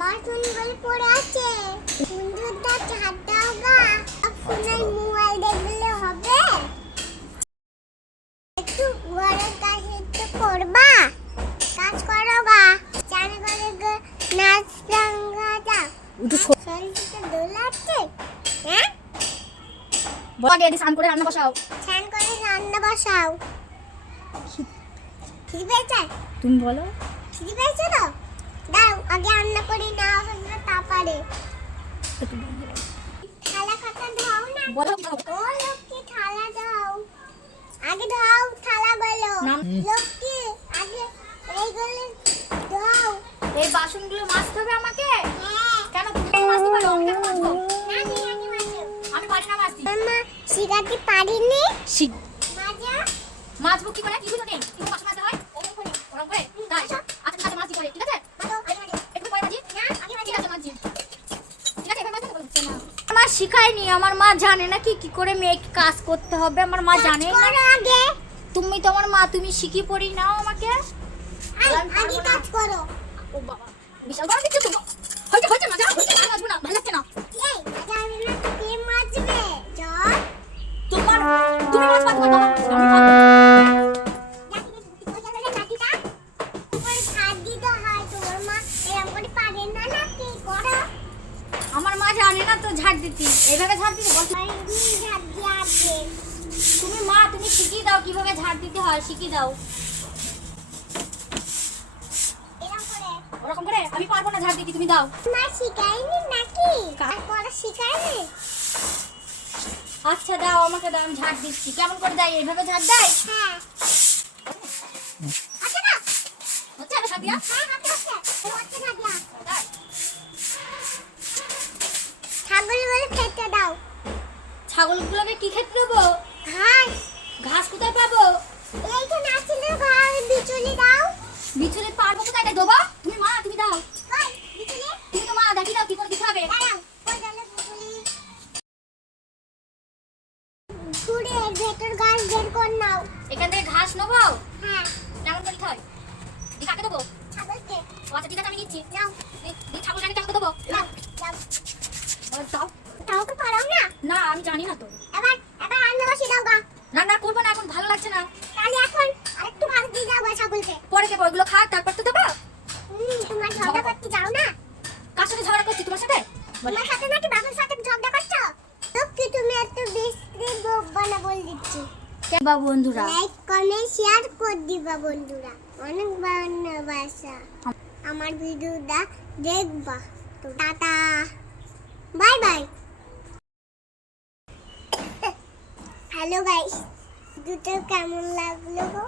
Bathroom বল পড়ে আছে বন্ধুটা হাত দাও গা ফোনে মোবাইল দেখলে হবে একটু ঘরের কাজ একটু করবা কাজ করো গা চান করে নাচ গান গা একটু শরীরটা দোলাচ্ছে হ্যাঁ বড় এদি স্নান করে রান্না বসাও। চান করে রান্না বসাও ঠিক পেয়েছে তুমি বলো। ঠিক পেয়েছে তো দাও আগে রান্না করি না হবে তারপরে থালা কাটা দাও না বলো ও লক্ষ্মী থালা দাও আগে দাও থালা গুলো লক্ষ্মী আগে এইগুলো দাও এই বাসনগুলো মাজতে হবে আমাকে। হ্যাঁ কেন তুমি মাজতে পারো? আমি কেন মাজবো? না তুমি আগে মাজো আমি পারি না মাজতে। মামা শিখাতে পারিনি শিখ মাজা মাজবো কি করে? কিছু তো নেই। কিন্তু বাসন মাজতে হয় ওরকম করে তাই আচ্ছা আচ্ছা মাজি করে ঠিক আছে। একটু পরে মাজি না আগে মাজি। ঠিক আছে মাজি। ঠিক আছে এবার মাজতে বলছে না। আমার শিখায়নি, আমার মা জানে না কি করে মেয়েকে কাজ করতে হবে। আমার মা জানে না। করো আগে তুমি তো আমার মা, তুমি শিখিয়ে পড়ি নাও আমাকে। আগে কাজ করো ও বাবা বিশাল বড় কিছু তো হইছে হইছে না, যাও হইছে না, মাজবো না, ভালো লাগছে না। এই জানি না কে মাজবে চল তোমার তুমি মাজবা তোমার বাবা মাজবে, আমি পারবো না। আমার মা জানে না তো ঝাড় দিতে, এইভাবে ঝাড় দিতে বল। তুমি মা, তুমি শিখিয়ে দাও কিভাবে ঝাড় দিতে হয়, শিখিয়ে দাও। ওরকম করে আমি পারবো না ঝাড় দিতে, তুমি দাও। আচ্ছা দাও আমাকে, দাও আমি ঝাড় দিচ্ছি। কেমন করে দেয়? এইভাবে ঝাড় দেয়? হচ্ছে আমি ঝাড় দিয়া দাও। ছাগলগুলোকে কি খেতে দেবো? ঘাস কোথায় পাবো? বিছুলি পারবো কোথায়? তাই দেবো? তুমি মা, তুমি দাও। তুমি তো মা, দেখি দাও কি করে দিতে হবে। ভেতর গাছ বের কর নাও এখান থেকে ঘাস নেবো। হ্যাঁ কেমন করে দিতে হয়? দি কাকে দেবো? ছাগলকে ও আচ্ছা ঠিক আছে, আমি নিচ্ছি। নাও দি ছাগলটাকে কেমন দেবো? নাও নাও দাও। তাও তো পারো না না আমি জানি না তো। এবার রান্না বসে দাও গা রান্না করবো না, এখন ভালো লাগছে না। তাহলে এখন আরেকটু ভাত দিয়ে দাও গা ছাগলকে পরে দেবো, ওইগুলো খাক তারপর তো দেবো। তোমার ঝগড়া করতে যাও না কার সাথে ঝগড়া করছি? তোমার সাথে? তোমার সাথে নাকি বাবার সাথে ঝগড়া করছো লক্ষ্মী তুমি এত বেশি বকবা না বল দিচ্ছি বা বন্ধুরা লাইক কমেন্ট শেয়ার করে দিবা বন্ধুরা অনেক ভালোবাসা আমার ভিডিওটা দেখবা তো tata bye bye hello guys ভিডিওটা কেমন লাগলো গো